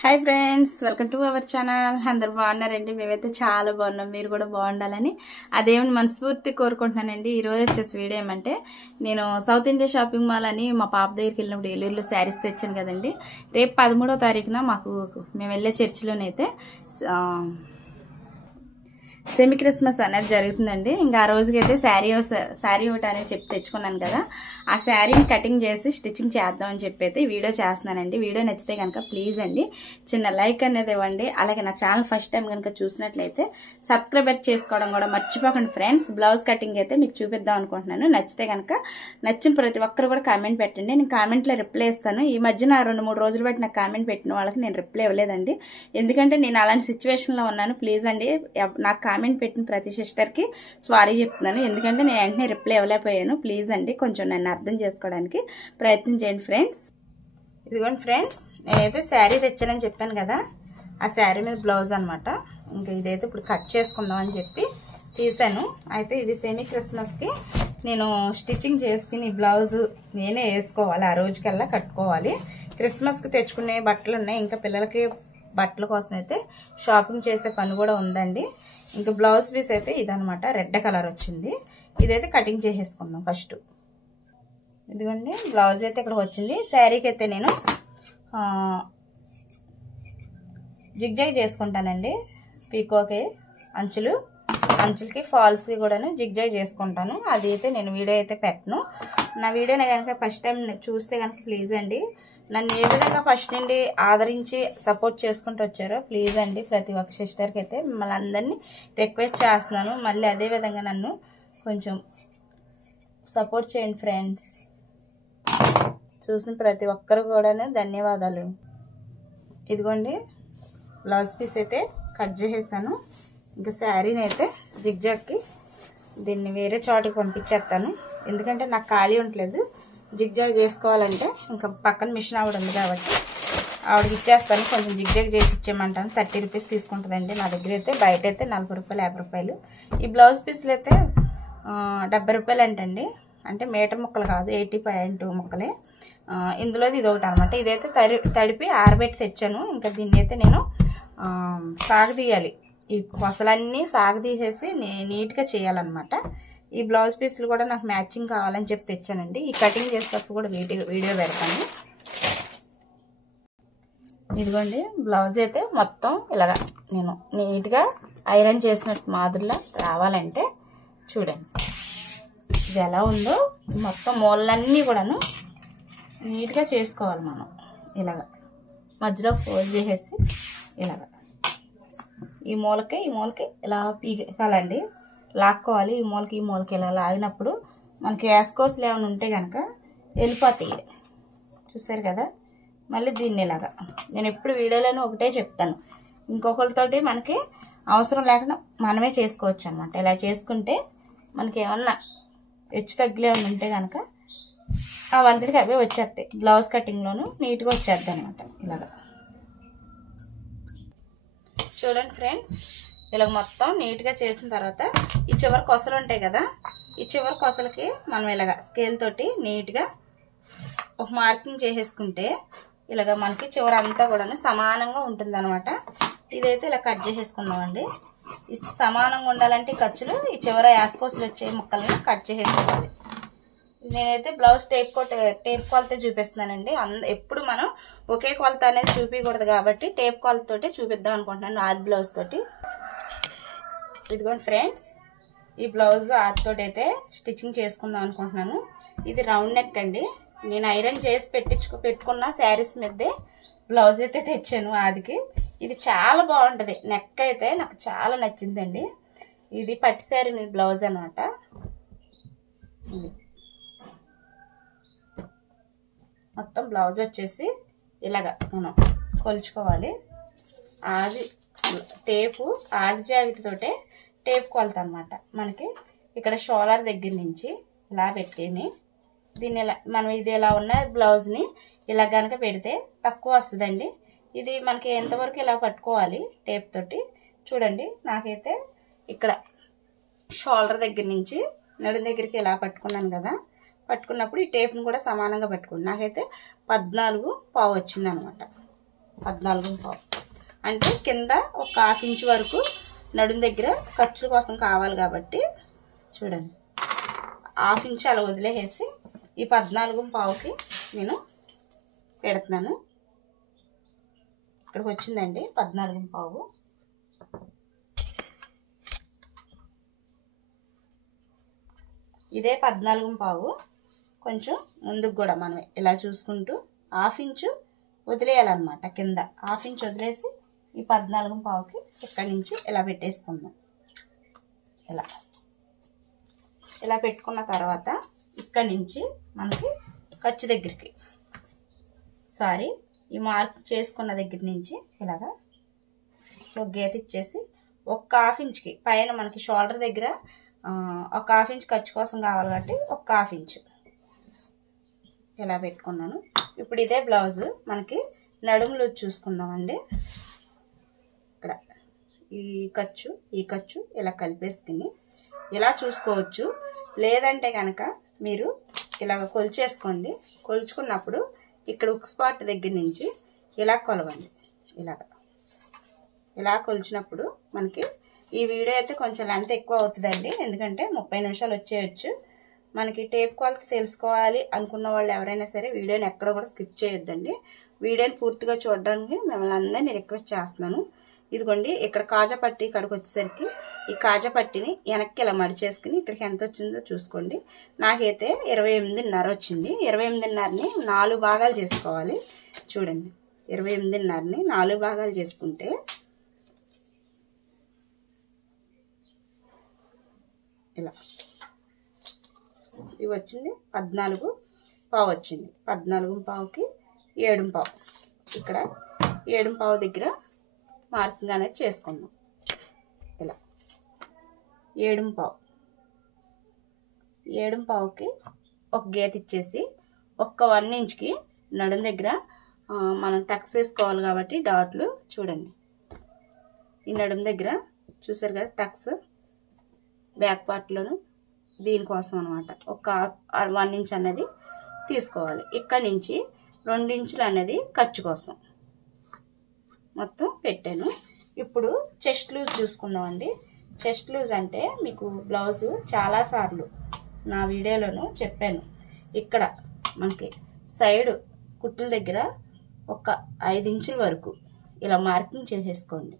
Hi friends, welcome to our channel. అందరు బాగున్నారండి? మేమైతే చాలా బాగున్నాం. మీరు కూడా బాగుండాలని అదేమని మనస్ఫూర్తి కోరుకుంటున్నానండి. ఈరోజు వచ్చేసి వీడియో ఏమంటే, నేను సౌత్ ఇండియా షాపింగ్ మాల్ అని మా పాప దగ్గరికి వెళ్ళినప్పుడు ఏలూరులో శారీస్ తెచ్చాను కదండి. రేపు 13వ తారీఖున మేము వెళ్ళే చర్చిలోనైతే సెమీ క్రిస్మస్ అనేది జరుగుతుందండి. ఇంకా ఆ రోజుకైతే శారీ ఒకటి అనేది చెప్పి తెచ్చుకున్నాను కదా, ఆ శారీని కటింగ్ చేసి స్టిచ్చింగ్ చేద్దామని చెప్పి అయితే వీడియో చేస్తున్నానండి. వీడియో నచ్చితే కనుక ప్లీజ్ అండి చిన్న లైక్ అనేది ఇవ్వండి. అలాగే నా ఛానల్ ఫస్ట్ టైం కనుక చూసినట్లయితే సబ్స్క్రైబ్ చేసుకోవడం కూడా మర్చిపోకండి ఫ్రెండ్స్. బ్లౌజ్ కటింగ్ అయితే మీకు చూపిద్దాం అనుకుంటున్నాను. నచ్చితే కనుక నచ్చిన ప్రతి ఒక్కరు కూడా కామెంట్ పెట్టండి. నేను కామెంట్లో రిప్లై ఇస్తాను. ఈ మధ్యన 2-3 రోజులు బట్టి నాకు కామెంట్ పెట్టిన వాళ్ళకి నేను రిప్లై ఇవ్వలేదండి, ఎందుకంటే నేను అలాంటి సిచ్యువేషన్లో ఉన్నాను. ప్లీజ్ అండి నాకు కామెంట్ పెట్టిన ప్రతి సిస్టర్కి సారీ చెప్తున్నాను, ఎందుకంటే నేను వెంటనే రిప్లై ఇవ్వలేకపోయాను. ప్లీజ్ అండి కొంచెం నన్ను అర్థం చేసుకోవడానికి ప్రయత్నం చేయండి ఫ్రెండ్స్. ఇదిగోండి ఫ్రెండ్స్, నేనైతే శారీ తెచ్చానని చెప్పాను కదా, ఆ శారీ మీద బ్లౌజ్ అనమాట. ఇంకా ఇదైతే ఇప్పుడు కట్ చేసుకుందాం అని చెప్పి తీసాను. అయితే ఇది సెమీ క్రిస్మస్కి నేను స్టిచ్చింగ్ చేసుకుని బ్లౌజ్ నేనే వేసుకోవాలి, ఆ రోజుకల్లా కట్టుకోవాలి. క్రిస్మస్కి తెచ్చుకునే బట్టలు ఉన్నాయి, ఇంకా పిల్లలకి బట్టల కోసం అయితే షాపింగ్ చేసే పని కూడా ఉందండి. ఇంకా బ్లౌజ్ పీస్ అయితే ఇదనమాట, రెడ్ కలర్ వచ్చింది. ఇదైతే కటింగ్ చేసేసుకుందాం ఫస్ట్. ఇదిగోండి బ్లౌజ్ అయితే ఇక్కడ వచ్చింది. శారీకి అయితే నేను జిగ్జాగ్ చేసుకుంటానండి. పీకోకి అంచులకి ఫాల్స్కి కూడా జిగ్జాగ్ చేసుకుంటాను. అది అయితే నేను వీడియో అయితే పెట్టను. నా వీడియోని కనుక ఫస్ట్ టైం చూస్తే కనుక ప్లీజ్ అండి నన్ను ఏ విధంగా ఫస్ట్ నుండి ఆదరించి సపోర్ట్ చేసుకుంటూ వచ్చారో ప్లీజ్ అండి ప్రతి ఒక్క సిస్టర్కి అయితే మిమ్మల్ని అందరినీ రిక్వెస్ట్ చేస్తున్నాను. మళ్ళీ అదే విధంగా నన్ను కొంచెం సపోర్ట్ చేయండి ఫ్రెండ్స్. చూసిన ప్రతి ఒక్కరు కూడా ధన్యవాదాలు. ఇదిగోండి బ్లౌజ్ పీస్ అయితే కట్ చేసేసాను. ఇంకా శారీని అయితే జిగ్జాగ్కి దీన్ని వేరే చోటికి పంపించేస్తాను, ఎందుకంటే నాకు ఖాళీ ఉండలేదు. జిగ్జాగ్ చేసుకోవాలంటే ఇంకా పక్కన మిషన్ ఆవిడ ఉంది కాబట్టి ఆవిడకి ఇచ్చేస్తాను. కొంచెం జిగ్జాగ్ చేసి ఇచ్చేయమంటాను. 30 రూపీస్ తీసుకుంటుందండి నా దగ్గర అయితే. బయట అయితే 40 రూపాయలు 50 రూపాయలు. ఈ బ్లౌజ్ పీస్లు అయితే 70 రూపాయలు అంటండి. అంటే మీటర్ ముక్కలు కాదు, 80 ముక్కలే. ఇందులోది ఇది ఒకటి అనమాట. ఇదైతే తడిపి ఆరబెట్టి తెచ్చాను. ఇంకా దీన్ని అయితే నేను సాగదీయాలి. ఈ కొసలన్నీ సాగదీసేసి నీట్గా చేయాలన్నమాట. ఈ బ్లౌజ్ పీస్లు కూడా నాకు మ్యాచింగ్ కావాలని చెప్పి తెచ్చానండి. ఈ కటింగ్ చేసేటప్పుడు కూడా వీడియో పెడతాను. ఇదిగోండి బ్లౌజ్ అయితే మొత్తం ఇలాగా నేను నీట్గా ఐరన్ చేసినట్టు మాదిరిలా రావాలంటే చూడండి ఇది ఎలా ఉందో. మొత్తం మూలలన్నీ కూడాను నీట్గా చేసుకోవాలి మనం. ఇలాగా మధ్యలో ఫోల్డ్ చేసేసి ఇలాగా ఈ మూలకి ఇలా పీకాలండి, లాక్కోవాలి. ఈ మూలకి ఇలా లాగినప్పుడు మనకి యాస్కోస్లు ఏమైనా ఉంటే కనుక వెళ్ళిపోతాయి. చూసారు కదా. మళ్ళీ దీన్ని ఇలాగా నేను ఎప్పుడు వీడియోలోనే ఒకటే చెప్తాను, ఇంకొకరితోటి మనకి అవసరం లేకుండా మనమే చేసుకోవచ్చు అనమాట. ఇలా చేసుకుంటే మనకి ఏమన్నా హెచ్చు తగ్గులు ఏమైనా ఉంటే కనుక అవంతటికి అవే వచ్చేస్తాయి. బ్లౌజ్ కటింగ్లోనూ నీట్గా వచ్చేద్ది అనమాట. ఇలాగా చూడండి ఫ్రెండ్స్, ఇలా మొత్తం నీట్గా చేసిన తర్వాత ఈ చివరి కొసలు ఉంటాయి కదా, ఈ చివరి కొసలకి మనం ఇలాగ స్కేల్ తోటి నీట్గా ఒక మార్కింగ్ చేసేసుకుంటే ఇలాగ మనకి చివరి అంతా కూడా సమానంగా ఉంటుంది అనమాట. ఇదైతే ఇలా కట్ చేసేసుకుందామండి. ఈ సమానంగా ఉండాలంటే ఖర్చులు ఈ చివర యాస్కోసులు వచ్చే ముక్కలను కట్ చేసేసుకోవాలి. నేనైతే బ్లౌజ్ టేప్ కొలత చూపిస్తున్నానండి. ఎప్పుడు మనం ఒకే కొలత అనేది చూపించకూడదు కాబట్టి టేప్ కొలతతోటి చూపిద్దాం అనుకుంటున్నాను, ఆది బ్లౌజ్ తోటి. ఇదిగోండి ఫ్రెండ్స్, ఈ బ్లౌజ్ ఆదితోటి అయితే స్టిచ్చింగ్ చేసుకుందాం అనుకుంటున్నాను. ఇది రౌండ్ నెక్ అండి. నేను ఐరన్ చేసి పెట్టుకున్న శారీస్ మీదే బ్లౌజ్ అయితే తెచ్చాను ఆదికి. ఇది చాలా బాగుంటుంది. నెక్ అయితే నాకు చాలా నచ్చిందండి. ఇది పట్టు శారీ మీద బ్లౌజ్ అనమాట. మొత్తం బ్లౌజ్ వచ్చేసి ఇలాగా మనం కొలుచుకోవాలి. ఆది జాకెట్ తోటే టేప్ కొలత అనమాట. మనకి ఇక్కడ షోలర్ దగ్గర నుంచి ఇలా పెట్టుకుని దీన్ని ఇలా మనం ఇది ఇలా ఉన్న బ్లౌజ్ని ఇలా కనుక పెడితే తక్కువ వస్తుందండి. ఇది మనకి ఎంతవరకు ఇలా పట్టుకోవాలి టేప్ తోటి చూడండి. నాకైతే ఇక్కడ షోల్డర్ దగ్గర నుంచి నడుం దగ్గరికి ఇలా పట్టుకున్నాను కదా, పట్టుకున్నప్పుడు ఈ టేప్ని కూడా సమానంగా పట్టుకోండి. నాకైతే 14 పావు వచ్చింది అనమాట. 14.5 అంటే కింద ఒక 1/2 ఇంచ్ వరకు నడుం దగ్గర ఖర్చుల కోసం కావాలి కాబట్టి చూడండి 1/2 ఇంచ్ అలా వదిలేసి ఈ 14.5కి నేను పెడుతున్నాను. ఇక్కడికి వచ్చిందండి 14.5. ఇదే 14.5 కొంచెం ముందుకు కూడా మనం ఇలా చూసుకుంటూ 1/2 ఇంచు వదిలేయాలన్నమాట. కింద 1/2 ఇంచ్ వదిలేసి ఈ 14.5కి ఇక్కడి నుంచి ఇలా పెట్టేసుకుందాం. ఇలా పెట్టుకున్న తర్వాత ఇక్కడి నుంచి మనకి ఖర్చు దగ్గరికి ఈ మార్క్ చేసుకున్న దగ్గర నుంచి ఇలాగా ఒక గీత ఇచ్చేసి ఒక 1/2 ఇంచ్కి పైన మనకి షోల్డర్ దగ్గర ఒక 1/2 ఇంచ్ ఖర్చు కోసం కావాలి కాబట్టి ఒక 1/2 ఇంచ్ ఇలా పెట్టుకున్నాను. ఇప్పుడు ఇదే బ్లౌజ్ మనకి నడుములు చూసుకుందామండి. ఇక్కడ ఈ ఖర్చు ఇలా కలిపేసుకుని ఇలా చూసుకోవచ్చు. లేదంటే కనుక మీరు ఇలాగ కొలిచేసుకోండి. కొలుచుకున్నప్పుడు ఇక్కడ ఉక్ స్పాట్ దగ్గర నుంచి ఇలా కొలవండి. ఇలా కొలిచినప్పుడు మనకి ఈ వీడియో అయితే కొంచెం లెంత్ ఎక్కువ అవుతుందండి, ఎందుకంటే 30 నిమిషాలు వచ్చేయచ్చు. మనకి టేప్ కొలత తెలుసుకోవాలి అనుకున్న వాళ్ళు ఎవరైనా సరే వీడియోని ఎక్కడ కూడా స్కిప్ చేయొద్దండి. వీడియోని పూర్తిగా చూడడానికి మిమ్మల్ని అందరినీ రిక్వెస్ట్ చేస్తున్నాను. ఇదిగోండి ఇక్కడ కాజా పట్టి ఇక్కడికి వచ్చేసరికి ఈ కాజా పట్టిని వెనక్కి ఇలా మడిచేసుకుని ఇక్కడికి ఎంత వచ్చిందో చూసుకోండి. నాకైతే 28.5 వచ్చింది. 28.5ని 4 భాగాలు చేసుకోవాలి. చూడండి 28.5ని 4 భాగాలు చేసుకుంటే ఇలా ఇవి వచ్చింది 14.5 వచ్చింది. 14.5కి 7.5 ఇక్కడ 7.5 దగ్గర మార్కింగ్ అనేది చేసుకుందాం. ఇలా 7.5కి ఒక గీత ఇచ్చేసి ఒక్క 1 ఇంచ్కి నడుం దగ్గర మనం టక్స్ వేసుకోవాలి కాబట్టి డాట్లు చూడండి. ఈ నడుం దగ్గర చూసారు కదా టక్స్ బ్యాక్ పార్ట్లోను దీనికోసం అనమాట ఒక 1 ఇంచ్ అనేది తీసుకోవాలి. ఇక్కడ నుంచి 2 ఇంచులు అనేది ఖర్చు కోసం మొత్తం పెట్టాను. ఇప్పుడు చెస్ట్ లూజ్ చూసుకుందామండి. చెస్ట్ లూజ్ అంటే మీకు బ్లౌజు చాలాసార్లు నా వీడియోలోను చెప్పాను. ఇక్కడ మనకి సైడ్ కుట్టుల దగ్గర ఒక 5 ఇంచుల వరకు ఇలా మార్కింగ్ చేసేసుకోండి.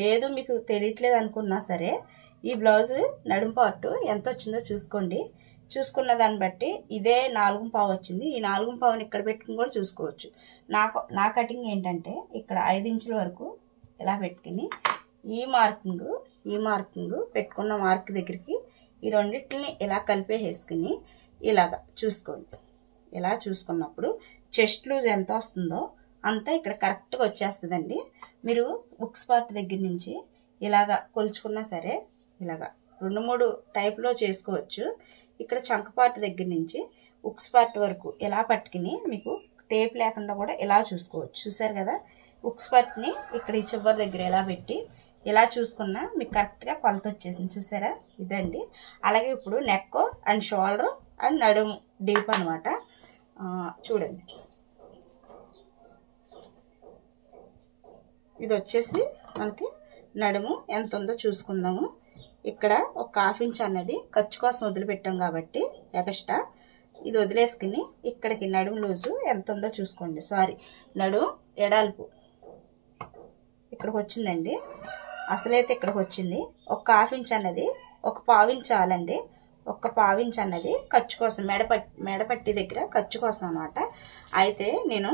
లేదు మీకు తెలియట్లేదు అనుకున్నా సరే ఈ బ్లౌజ్ నడుం పార్ట్ ఎంత వచ్చిందో చూసుకోండి. చూసుకున్న దాన్ని బట్టి ఇదే 4.5 వచ్చింది. ఈ 4.5ని ఇక్కడ పెట్టుకుని కూడా చూసుకోవచ్చు. నా కటింగ్ ఏంటంటే ఇక్కడ 5 ఇంచుల వరకు ఇలా పెట్టుకుని ఈ మార్కింగ్ పెట్టుకున్న మార్క్ దగ్గరికి ఈ రెండింటిని ఇలా కలిపేసుకుని ఇలాగా చూసుకోండి. ఇలా చూసుకున్నప్పుడు చెస్ట్ లూజ్ ఎంత వస్తుందో అంతా ఇక్కడ కరెక్ట్గా వచ్చేస్తుందండి. మీరు బుక్స్ పార్ట్ దగ్గర నుంచి ఇలాగా కొలుచుకున్నా సరే ఇలాగా 2-3 టైప్లో చేసుకోవచ్చు. ఇక్కడ చంక పార్ట్ దగ్గర నుంచి ఉక్స్ పార్ట్ వరకు ఇలా పట్టుకుని మీకు టేప్ లేకుండా కూడా ఇలా చూసుకోవచ్చు. చూసారు కదా ఉక్స్ పార్ట్ని ఇక్కడ ఈ చివరి దగ్గర ఇలా పెట్టి ఇలా చూసుకున్నా మీకు కరెక్ట్గా కొలత వచ్చేసింది. చూసారా ఇదండి. అలాగే ఇప్పుడు నెక్ అండ్ షోల్డర్ అండ్ నడుము డీప్ అనమాట. చూడండి ఇది వచ్చేసి మనకి నడుము ఎంత ఉందో చూసుకుందాము. ఇక్కడ ఒక 1/2 ఇంచ్ అన్నది ఖర్చు కోసం వదిలిపెట్టాం కాబట్టి ఎక్స్ట్రా ఇది వదిలేసుకుని ఇక్కడికి నడుము లూజు ఎంత ఉందో చూసుకోండి. నడుము ఎడాల్పు ఇక్కడికి వచ్చిందండి. అసలైతే ఇక్కడికి వచ్చింది. ఒక 1/2 ఇంచ్ అన్నది ఒక 1/4 ఇంచ్ చాలండి. ఒక 1/4 ఇంచ్ అన్నది ఖర్చు కోసం మెడపట్టి దగ్గర ఖర్చు కోసం అన్నమాట. అయితే నేను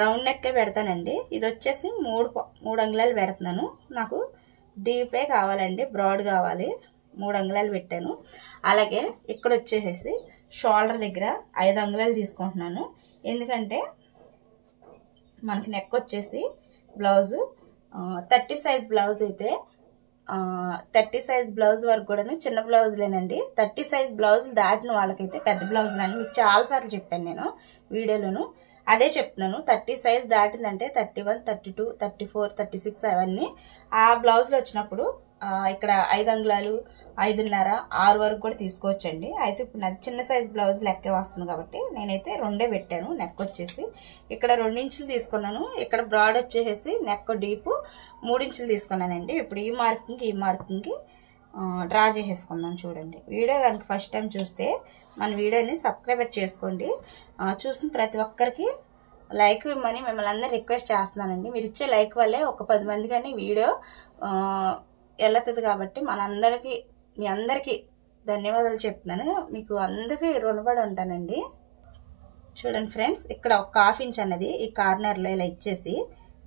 రౌండ్ నెక్కే పెడతానండి. ఇది వచ్చేసి 3 అంగుళాలు పెడుతున్నాను. నాకు డీపే కావాలండి, బ్రాడ్ కావాలి. 3 అంగుళాలు పెట్టాను. అలాగే ఇక్కడ వచ్చేసేసి షోల్డర్ దగ్గర 5 అంగుళాలు తీసుకుంటున్నాను. ఎందుకంటే మనకి నెక్ వచ్చేసి బ్లౌజు 30 సైజ్ బ్లౌజ్ అయితే 30 సైజ్ బ్లౌజ్ వరకు కూడాను చిన్న బ్లౌజులేనండి. 30 సైజ్ బ్లౌజులు దాటిన వాళ్ళకైతే పెద్ద బ్లౌజులు అని మీకు చాలాసార్లు చెప్పాను నేను వీడియోలోను. అదే చెప్తున్నాను. 30 సైజ్ దాటిందంటే 31, 32, 34, 36 అవన్నీ ఆ బ్లౌజులు వచ్చినప్పుడు ఇక్కడ 5 అంగుళాలు 5.5 6 వరకు కూడా తీసుకోవచ్చండి. అయితే ఇప్పుడు నాది చిన్న సైజ్ బ్లౌజ్ లెక్కే వస్తుంది కాబట్టి నేనైతే 2 పెట్టాను. నెక్ వచ్చేసి ఇక్కడ 2 ఇంచులు తీసుకున్నాను. ఇక్కడ బ్రాడ్ వచ్చేసి నెక్ డీప్ 3 ఇంచులు తీసుకున్నానండి. ఇప్పుడు ఈ మార్కింగ్కి డ్రా చేసేసుకుందాం. చూడండి, వీడియో కనుక ఫస్ట్ టైం చూస్తే మన వీడియోని సబ్స్క్రైబ్ చేసుకోండి. చూసిన ప్రతి ఒక్కరికి లైక్ ఇవ్వమని మిమ్మల్ని అందరూ రిక్వెస్ట్ చేస్తున్నానండి. మీరు ఇచ్చే లైక్ వల్లే ఒక 10 మంది కానీ వీడియో వెళ్తుంది కాబట్టి మీ అందరికీ ధన్యవాదాలు చెప్తున్నాను. మీకు అందరికీ రుణపడి ఉంటానండి. చూడండి ఫ్రెండ్స్, ఇక్కడ ఒక 1/2 ఇంచ్ అన్నది ఈ కార్నర్లో ఇలా ఇచ్చేసి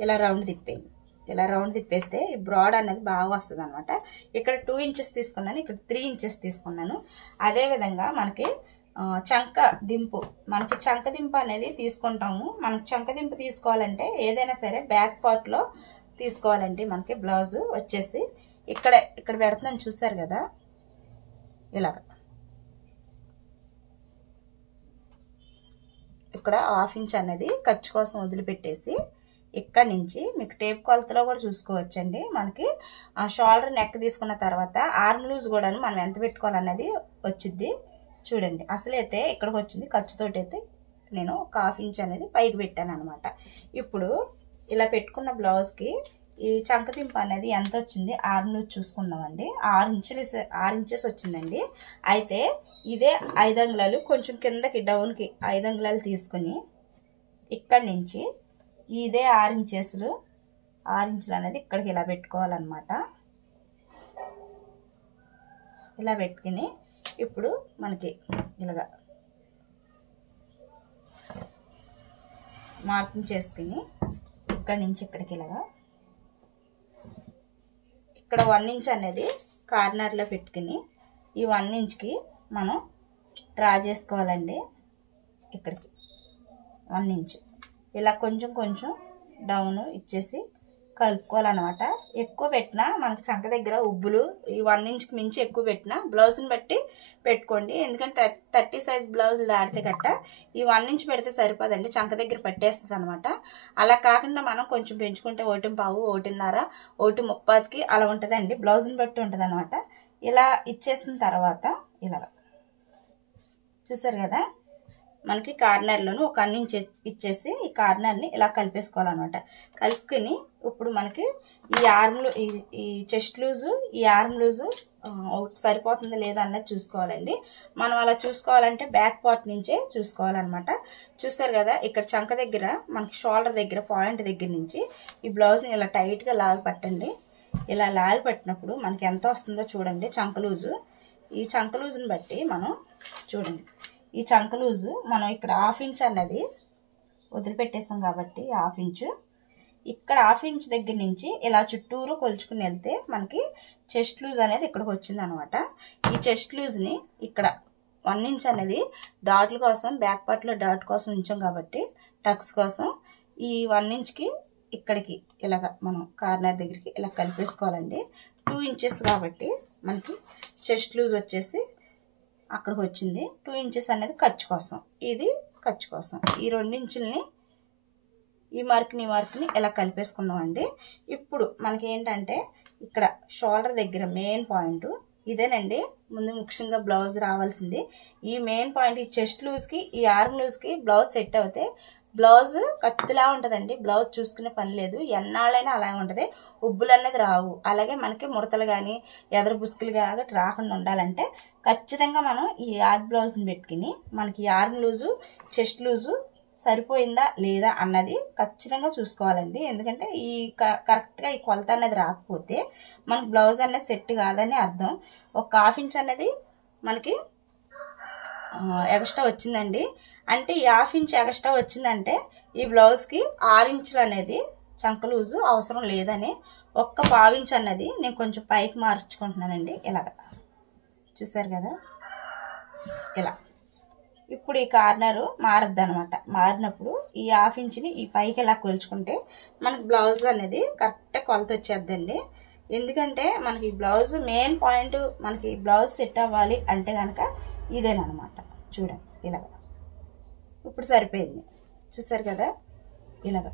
ఇలా రౌండ్ తిప్పేయండి. ఇలా రౌండ్ తిప్పేస్తే ఈ బ్రాడ్ అనేది బాగా వస్తుంది అనమాట. ఇక్కడ 2 ఇంచెస్ తీసుకున్నాను, ఇక్కడ 3 ఇంచెస్ తీసుకున్నాను. అదేవిధంగా మనకి చంక దింపు అనేది తీసుకుంటాము. మనకి చంక దింపు తీసుకోవాలంటే ఏదైనా సరే బ్యాక్ పార్ట్లో తీసుకోవాలండి. మనకి బ్లౌజ్ వచ్చేసి ఇక్కడ పెడుతున్నాను, చూసారు కదా, ఇలాగ ఇక్కడ 1/2 ఇంచ్ అనేది ఖర్చు కోసం వదిలిపెట్టేసి ఇక్కడ నుంచి మీకు టేప్ కొలతలో కూడా చూసుకోవచ్చండి. మనకి షోల్డర్ నెక్ తీసుకున్న తర్వాత ఆర్మ్ లూజ్ కూడా మనం ఎంత పెట్టుకోవాలన్నది వచ్చింది. చూడండి, అసలైతే ఇక్కడికి వచ్చింది, ఖర్చుతోటి అయితే నేను 1/2 ఇంచ్ అనేది పైకి పెట్టాను అనమాట. ఇప్పుడు ఇలా పెట్టుకున్న బ్లౌజ్కి ఈ చంకదింపు అనేది ఎంత వచ్చింది ఆర్మ్ లూజ్ చూసుకున్నామండి. 6 ఇంచెస్ వచ్చిందండి. అయితే ఇదే 5 అంగుళాలు కొంచెం కిందకి డౌన్కి 5 అంగుళాలు తీసుకుని ఇక్కడి నుంచి ఇదే 6 ఇంచులు అనేది ఇక్కడికి ఇలా పెట్టుకోవాలన్నమాట. ఇలా పెట్టుకుని ఇప్పుడు మనకి ఇలాగా మార్కింగ్ చేసుకుని ఇక్కడి నుంచి ఇక్కడికి ఇలాగా ఇక్కడ 1 ఇంచ్ అనేది కార్నర్లో పెట్టుకుని ఈ 1 ఇంచ్కి మనం డ్రా చేసుకోవాలండి. ఇక్కడికి 1 ఇంచ్ ఇలా కొంచెం డౌన్ ఇచ్చేసి కలుపుకోవాలన్నమాట. ఎక్కువ పెట్టినా మనకి చంక దగ్గర ఉబ్బులు ఈ 1 ఇంచ్కి మించి ఎక్కువ పెట్టినా బ్లౌజ్ని బట్టి పెట్టుకోండి. ఎందుకంటే 30 సైజ్ బ్లౌజ్ దాడితే గట్ట ఈ 1 ఇంచ్ పెడితే సరిపోదండి, చంక దగ్గర పట్టేస్తుంది అనమాట. అలా కాకుండా మనం కొంచెం పెంచుకుంటే 1.5 1.5 1.30కి అలా ఉంటుందండి. బ్లౌజ్ని బట్టి ఉంటుంది అనమాట. ఇలా ఇచ్చేసిన తర్వాత ఇలా చూసారు కదా, మనకి కార్నర్లోను ఒక 1 ఇంచ్ ఇచ్చేసి ఈ కార్నర్ని ఇలా కలిపేసుకోవాలన్నమాట. కలుపుకొని ఇప్పుడు మనకి ఈ చెస్ట్ లూజు ఈ ఆర్మ్ లూజు సరిపోతుందా లేదా అన్నది చూసుకోవాలండి. మనం అలా చూసుకోవాలంటే బ్యాక్ పార్ట్ నుంచే చూసుకోవాలన్నమాట. చూసారు కదా, ఇక్కడ చంక దగ్గర మనకి షోల్డర్ దగ్గర పాయింట్ దగ్గర నుంచి ఈ బ్లౌజ్ని ఇలా టైట్గా లాగి పట్టండి. ఇలా లాగి పట్టినప్పుడు మనకి ఎంత వస్తుందో చూడండి చంక లూజు. ఈ చంక లూజుని బట్టి మనం చూడండి, ఈ చంక లూజు మనం ఇక్కడ 1/2 ఇంచ్ అన్నది వదిలిపెట్టేసాం కాబట్టి 1/2 ఇంచు ఇక్కడ 1/2 ఇంచ్ దగ్గర నుంచి ఇలా చుట్టూరు కొలుచుకుని వెళ్తే మనకి చెస్ట్ లూజ్ అనేది ఇక్కడికి వచ్చింది అనమాట. ఈ చెస్ట్ లూజ్ని ఇక్కడ 1 ఇంచ్ అనేది డాట్ల కోసం బ్యాక్ పార్ట్లో డాట్ కోసం ఉంచాం కాబట్టి టక్స్ కోసం ఈ 1 ఇంచ్కి ఇక్కడికి ఇలాగ మనం కార్నర్ దగ్గరికి ఇలా కలిపేసుకోవాలండి. 2 ఇంచెస్ కాబట్టి మనకి చెస్ట్ లూజ్ వచ్చేసి అక్కడికి వచ్చింది. 2 ఇంచెస్ అనేది ఖర్చు కోసం, ఇది ఖర్చు కోసం. ఈ 2 ఇంచుల్ని ఈ మార్క్ని ఇలా కలిపేసుకుందాం అండి. ఇప్పుడు మనకి ఏంటంటే ఇక్కడ షోల్డర్ దగ్గర మెయిన్ పాయింట్ ఇదేనండి. ముందు ముఖ్యంగా బ్లౌజ్ రావాల్సింది ఈ మెయిన్ పాయింట్. ఈ చెస్ట్ లూజ్కి ఈ ఆర్మ్ లూజ్కి బ్లౌజ్ సెట్ అవుతే బ్లౌజ్ కత్తిలా ఉంటుందండి. బ్లౌజ్ చూసుకునే పని లేదు, ఎన్నాళ్ళైనా అలాగే ఉంటుంది, ఉబ్బులు అనేది రావు. అలాగే మనకి ముడతలు కానీ ఎదరు బుస్కులు కానీ రాకుండా ఉండాలంటే ఖచ్చితంగా మనం ఈ ఆర్మ్ బ్లౌజ్ని పెట్టుకుని మనకి ఈ ఆర్మ్ లూజు చెస్ట్ లూజు సరిపోయిందా లేదా అన్నది ఖచ్చితంగా చూసుకోవాలండి. ఎందుకంటే ఈ కరెక్ట్గా ఈ కొలత అనేది రాకపోతే మనకి బ్లౌజ్ అనేది సెట్ కాదని అర్థం. ఒక 1/2 ఇంచ్ అనేది మనకి ఎక్స్ట్రా వచ్చిందండి. అంటే ఈ 1/2 ఇంచ్ ఎక్స్ట్రా వచ్చిందంటే ఈ బ్లౌజ్కి 6 ఇంచులు అనేది చంక లూజు అవసరం లేదని ఒక్క 1/2 ఇంచ్ అన్నది నేను కొంచెం పైకి మార్చుకుంటున్నానండి. ఇలాగ చూసారు కదా, ఇలా ఇప్పుడు ఈ కార్నరు మారద్దు అనమాట. మారినప్పుడు ఈ 1/2 ఇంచ్ని ఈ పైకి ఇలా కొలుచుకుంటే మనకి బ్లౌజ్ అనేది కరెక్ట్గా కొలత వచ్చేద్దండి. ఎందుకంటే మనకి బ్లౌజ్ మెయిన్ పాయింట్ మనకి బ్లౌజ్ సెట్ అవ్వాలి అంటే కనుక ఇదేనమాట. చూడండి ఇలాగ ఇప్పుడు సరిపోయింది, చూసారు కదా. ఇలాగ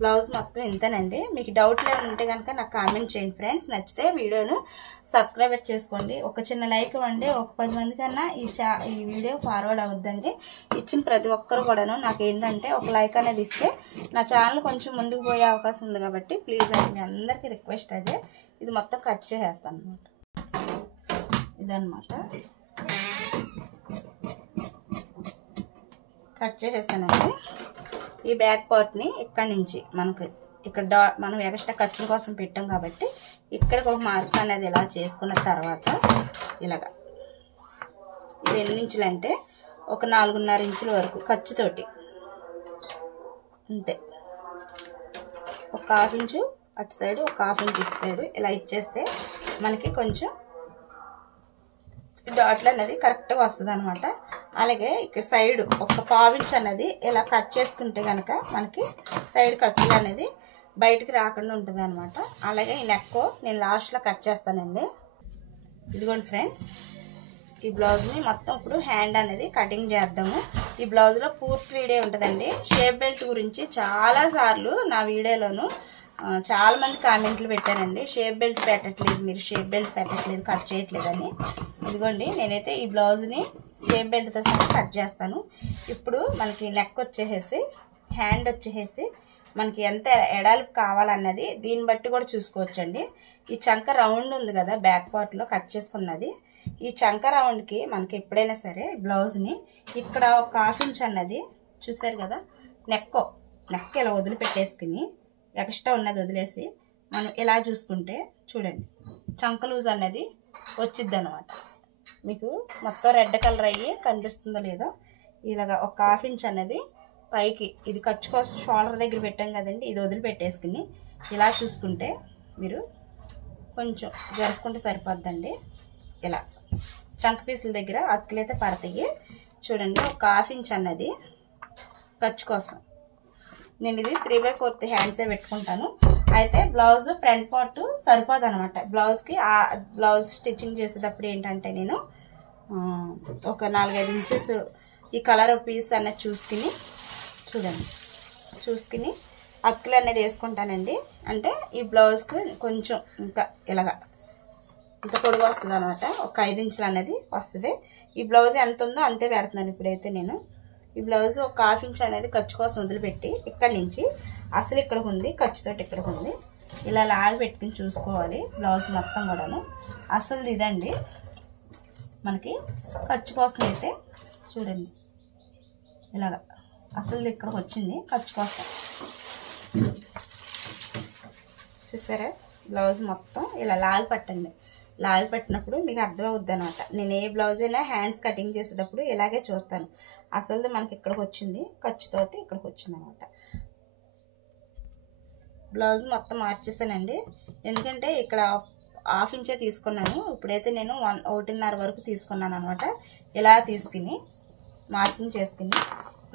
బ్లౌజ్ మొత్తం ఇంతేనండి. మీకు డౌట్లు ఏమైనా ఉంటే కనుక నాకు కామెంట్ చేయండి ఫ్రెండ్స్. నచ్చితే వీడియోను సబ్స్క్రైబ్ చేసుకోండి. ఒక చిన్న లైక్ ఇవ్వండి. ఒక 10 మంది కన్నా ఈ వీడియో ఫార్వర్డ్ అవుద్దండి. ఇచ్చిన ప్రతి ఒక్కరు కూడాను నాకు ఏంటంటే ఒక లైక్ అనేది ఇస్తే నా ఛానల్ కొంచెం ముందుకు పోయే అవకాశం ఉంది కాబట్టి ప్లీజ్ అండి, మీ అందరికీ రిక్వెస్ట్ అదే. ఇది మొత్తం కట్ చేసేస్తాను అనమాట. ఇదనమాట కట్ చేసేస్తానండి. ఈ బ్యాక్ పార్ట్ని ఇక్కడి నుంచి మనకి ఇక్కడ మనం ఎక్స్ట్రా ఖర్చుల కోసం పెట్టాం కాబట్టి ఇక్కడికి ఒక మార్క్ అనేది ఇలా చేసుకున్న తర్వాత ఇలాగా ఇది ఎన్ని ఇంచులు అంటే ఒక 4.5 ఇంచుల వరకు ఖర్చుతోటి అంతే. ఒక 1/2 ఇంచు అటు సైడు, ఒక 1/2 ఇంచు ఇటు సైడు ఇలా ఇచ్చేస్తే మనకి కొంచెం డాట్లు అనేది కరెక్ట్గా వస్తుంది అనమాట. అలాగే ఇక్కడ సైడ్ ఒక 1/4 ఇంచు అనేది ఇలా కట్ చేసుకుంటే కనుక మనకి సైడ్ ఖర్చులు అనేది బయటికి రాకుండా ఉంటుంది అనమాట. అలాగే ఈ నెక్ నేను లాస్ట్లో కట్ చేస్తానండి. ఇదిగోండి ఫ్రెండ్స్, ఈ బ్లౌజ్ని మొత్తం ఇప్పుడు హ్యాండ్ అనేది కటింగ్ చేద్దాము. ఈ బ్లౌజ్లో పూర్తి వీడియో ఉంటుందండి. షేప్ బెల్ట్ గురించి చాలాసార్లు నా వీడియోలోను చాలా మంది కామెంట్లు పెట్టారండి. షేప్ బెల్ట్ పెట్టట్లేదు, మీరు షేప్ బెల్ట్ పెట్టట్లేదు, కట్ చేయట్లేదని. ఇదిగోండి నేనైతే ఈ బ్లౌజ్ని షేప్ బెల్ట్తో సహా కట్ చేస్తాను. ఇప్పుడు మనకి నెక్ వచ్చేసేసి హ్యాండ్ వచ్చేసేసి మనకి ఎంత ఎడాల్పు కావాలన్నది దీన్ని బట్టి కూడా చూసుకోవచ్చండి. ఈ చంక రౌండ్ ఉంది కదా బ్యాక్ పార్ట్లో కట్ చేసుకున్నది, ఈ చంక రౌండ్కి మనకి ఎప్పుడైనా సరే బ్లౌజ్ని ఇక్కడ ఒక 1/2 ఇంచ్ అన్నది చూసారు కదా, నెక్ ఇలా వదిలిపెట్టేసుకుని ఎక్స్ట్రా ఉన్నది వదిలేసి మనం ఇలా చూసుకుంటే చూడండి చంక లూజ్ అన్నది వచ్చిద్ది అనమాట. మీకు మొత్తం రెడ్ కలర్ అయ్యి కనిపిస్తుందో లేదో ఇలాగా ఒక 1/2 ఇంచ్ అన్నది పైకి ఇది ఖర్చు కోసం షోల్డర్ దగ్గర పెట్టాం కదండి, ఇది వదిలిపెట్టేసుకుని ఇలా చూసుకుంటే మీరు కొంచెం జరుపుకుంటే సరిపోద్దండి. ఇలా చంక పీసుల దగ్గర అతుకులైతే పడతాయి చూడండి. ఒక 1/2 ఇంచ్ అన్నది ఖర్చు కోసం నేను ఇది 3/4 హ్యాండ్సే పెట్టుకుంటాను. అయితే బ్లౌజ్ ఫ్రంట్ పార్ట్ సరిపోదు అనమాట. బ్లౌజ్ స్టిచ్చింగ్ చేసేటప్పుడు ఏంటంటే నేను ఒక 4-5 ఇంచెస్ ఈ కలర్ పీస్ అన్నది చూసుకుని అతుకులు అనేది వేసుకుంటానండి. అంటే ఈ బ్లౌజ్కి కొంచెం ఇంకా ఇలాగా ఇంత పొడుగు వస్తుంది అనమాట. ఒక 5 ఇంచులు అనేది వస్తుంది. ఈ బ్లౌజ్ ఎంత ఉందో అంతే పెడుతున్నాను ఇప్పుడైతే నేను. ఈ బ్లౌజ్ ఒక 1/2 ఇంచ్ అనేది ఖర్చు కోసం వదిలిపెట్టి ఇక్కడి నుంచి అసలు ఇక్కడికి ఉంది, ఖర్చుతోటి ఇక్కడికి ఉంది, ఇలా లాగి పెట్టుకుని చూసుకోవాలి. బ్లౌజ్ మొత్తం కూడాను అసలు ఇదండి. మనకి ఖర్చు కోసం అయితే చూడండి ఇలాగా అసలు ఇక్కడికి వచ్చింది ఖర్చు కోసం. చూసారా, బ్లౌజ్ మొత్తం ఇలా లాగి పట్టండి. లాగి పట్టినప్పుడు మీకు అర్థమవుద్ది అనమాట. నేను ఏ బ్లౌజ్ అయినా హ్యాండ్స్ కటింగ్ చేసేటప్పుడు ఇలాగే చూస్తాను. అసలు మనకి ఇక్కడికి వచ్చింది, ఖర్చుతోటి ఇక్కడికి వచ్చింది అనమాట. బ్లౌజ్ మొత్తం మార్చేస్తానండి, ఎందుకంటే ఇక్కడ 1/2 ఇంచే తీసుకున్నాను. ఇప్పుడైతే నేను 1.5 వరకు తీసుకున్నాను అనమాట. ఇలా తీసుకుని మార్కింగ్ చేసుకుని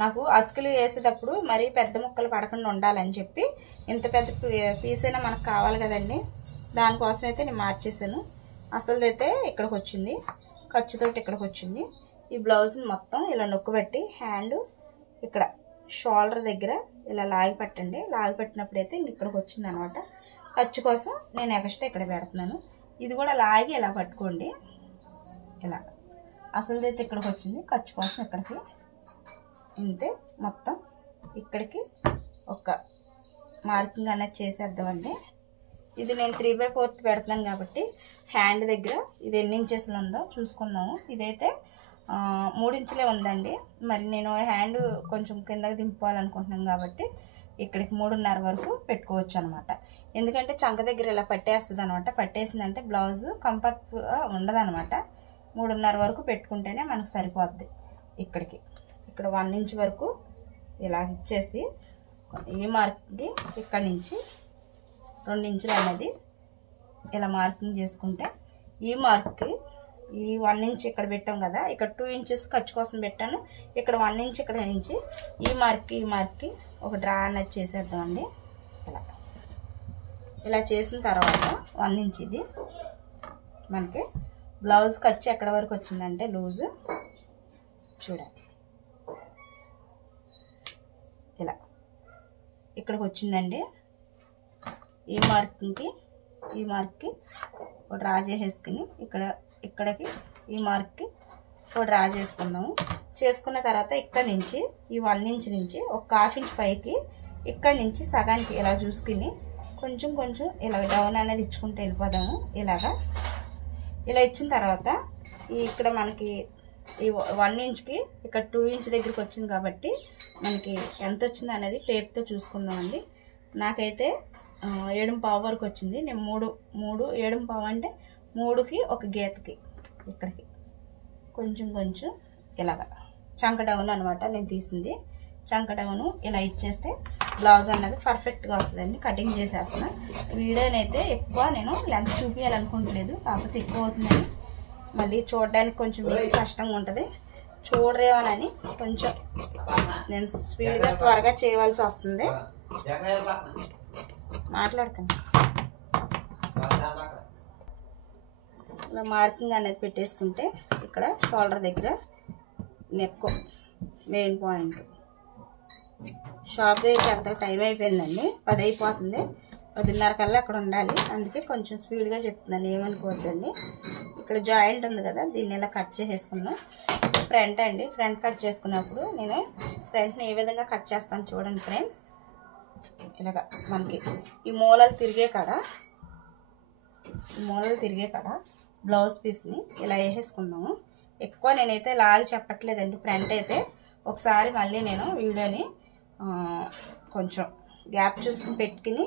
నాకు అతుకులు వేసేటప్పుడు మరీ పెద్ద ముక్కలు పడకుండా ఉండాలని చెప్పి ఇంత పెద్ద పీస్ అయినా మనకు కావాలి కదండి, దానికోసం అయితే నేను మార్చేసాను. అసలు అయితే ఇక్కడికి వచ్చింది, ఖర్చుతోటి ఇక్కడికి వచ్చింది. ఈ బ్లౌజ్ని మొత్తం ఇలా నొక్కుబెట్టి హ్యాండ్ ఇక్కడ షోల్డర్ దగ్గర ఇలా లాగి పట్టండి. లాగి పట్టినప్పుడు అయితే ఇంక ఇక్కడికి వచ్చింది అనమాట. ఖర్చు కోసం నేను ఎక్స్ట్రా ఇక్కడ పెడుతున్నాను. ఇది కూడా లాగి ఇలా పట్టుకోండి. ఇలా అసలు అయితే ఇక్కడికి వచ్చింది, ఖర్చు కోసం ఇక్కడికి ఇంతే. మొత్తం ఇక్కడికి ఒక మార్కింగ్ అనేది చేసేద్దామండి. ఇది నేను 3/4 పెడుతున్నాను కాబట్టి హ్యాండ్ దగ్గర ఇది ఎన్ని ఇంచెస్లు ఉందో చూసుకుందాము. ఇదైతే 3 ఇంచులే ఉందండి. మరి నేను హ్యాండ్ కొంచెం కిందకి దింపుకోవాలనుకుంటున్నాను కాబట్టి ఇక్కడికి 3.5 వరకు పెట్టుకోవచ్చు అనమాట. ఎందుకంటే చంక దగ్గర ఇలా పట్టేస్తుంది అనమాట. పట్టేసిందంటే బ్లౌజ్ కంఫర్ట్గా ఉండదు అనమాట. 3.5 వరకు పెట్టుకుంటేనే మనకు సరిపోద్ది. ఇక్కడ 1 ఇంచ్ వరకు ఇలా ఇచ్చేసి ఈ మార్క్కి ఇక్కడి నుంచి 2 ఇంచులు అనేది ఇలా మార్కింగ్ చేసుకుంటే ఈ మార్క్కి ఈ 1 ఇంచ్ ఇక్కడ పెట్టాం కదా, ఇక్కడ 2 ఇంచెస్ ఖర్చు కోసం పెట్టాను. ఇక్కడ 1 ఇంచ్ ఇక్కడ నుంచి ఈ మార్క్కి ఒక డ్రా అనేది చేసేద్దామండి. ఇలా చేసిన తర్వాత 1 ఇంచ్ ఇది మనకి బ్లౌజ్ ఖర్చు ఎక్కడ వరకు వచ్చిందంటే లూజు చూడండి. ఇలా ఇక్కడికి వచ్చిందండి. ఈ మార్క్కి ఒక డ్రా చేసేసుకుని ఇక్కడికి ఈ మార్క్కి ఒక డ్రా చేసుకుందాము. చేసుకున్న తర్వాత ఇక్కడ నుంచి ఈ 1 ఇంచ్ నుంచి ఒక 1/2 ఇంచ్ పైకి ఇక్కడ నుంచి సగానికి ఇలా చూసుకుని కొంచెం ఇలా డౌన్ అనేది ఇచ్చుకుంటూ వెళ్ళిపోదాము. ఇలా ఇచ్చిన తర్వాత ఇక్కడ మనకి ఈ 1 ఇంచ్కి ఇక్కడ 2 ఇంచ్ దగ్గరికి వచ్చింది కాబట్టి మనకి ఎంత వచ్చింది అనేది టేప్తో చూసుకుందామండి. నాకైతే 7.5 వరకు వచ్చింది. నేను 3 7.5 అంటే 3కి ఒక గీతకి ఇక్కడికి కొంచెం ఇలాగా చంక డౌన్ అనమాట నేను తీసింది. చంక డౌను ఇలా ఇచ్చేస్తే బ్లౌజ్ అన్నది పర్ఫెక్ట్గా వస్తుందండి. కటింగ్ చేసేస్తున్నా. వీడియోనైతే ఎక్కువ నేను లెంత్ చూపించాలనుకుంటలేదు, కాకపోతే ఎక్కువ అవుతుందని మళ్ళీ చూడడానికి కొంచెం కష్టంగా ఉంటుంది. చూడరేమోనని కొంచెం నేను స్పీడ్గా త్వరగా చేయవలసి వస్తుంది. మాట్లాడకండి. ఇలా మార్కింగ్ అనేది పెట్టేసుకుంటే ఇక్కడ షోల్డర్ దగ్గర నెక్ మెయిన్ పాయింట్. షాప్ దగ్గరికి వెళ్తే టైం అయిపోయిందండి, 10 అయిపోతుంది. 10:30 కల్లా అక్కడ ఉండాలి. అందుకే కొంచెం స్పీడ్గా చెప్తున్నాను, ఏమనుకోవద్దండి. ఇక్కడ జాయింట్ ఉంది కదా, దీన్ని ఇలా కట్ చేసేసుకున్నాం. ఫ్రంట్ అండి, ఫ్రంట్ కట్ చేసుకున్నప్పుడు నేను ఫ్రంట్ని ఏ విధంగా కట్ చేస్తాను చూడండి ఫ్రెండ్స్. ఇలాగా మనకి ఈ మూలలు తిరిగే కాడ బ్లౌజ్ పీస్ని ఇలా వేసేసుకుందాము. ఎక్కువ నేనైతే లాగి చెప్పట్లేదండి. ఫ్రంట్ అయితే ఒకసారి మళ్ళీ నేను వీడియోని కొంచెం గ్యాప్ చూసుకుని పెట్టుకుని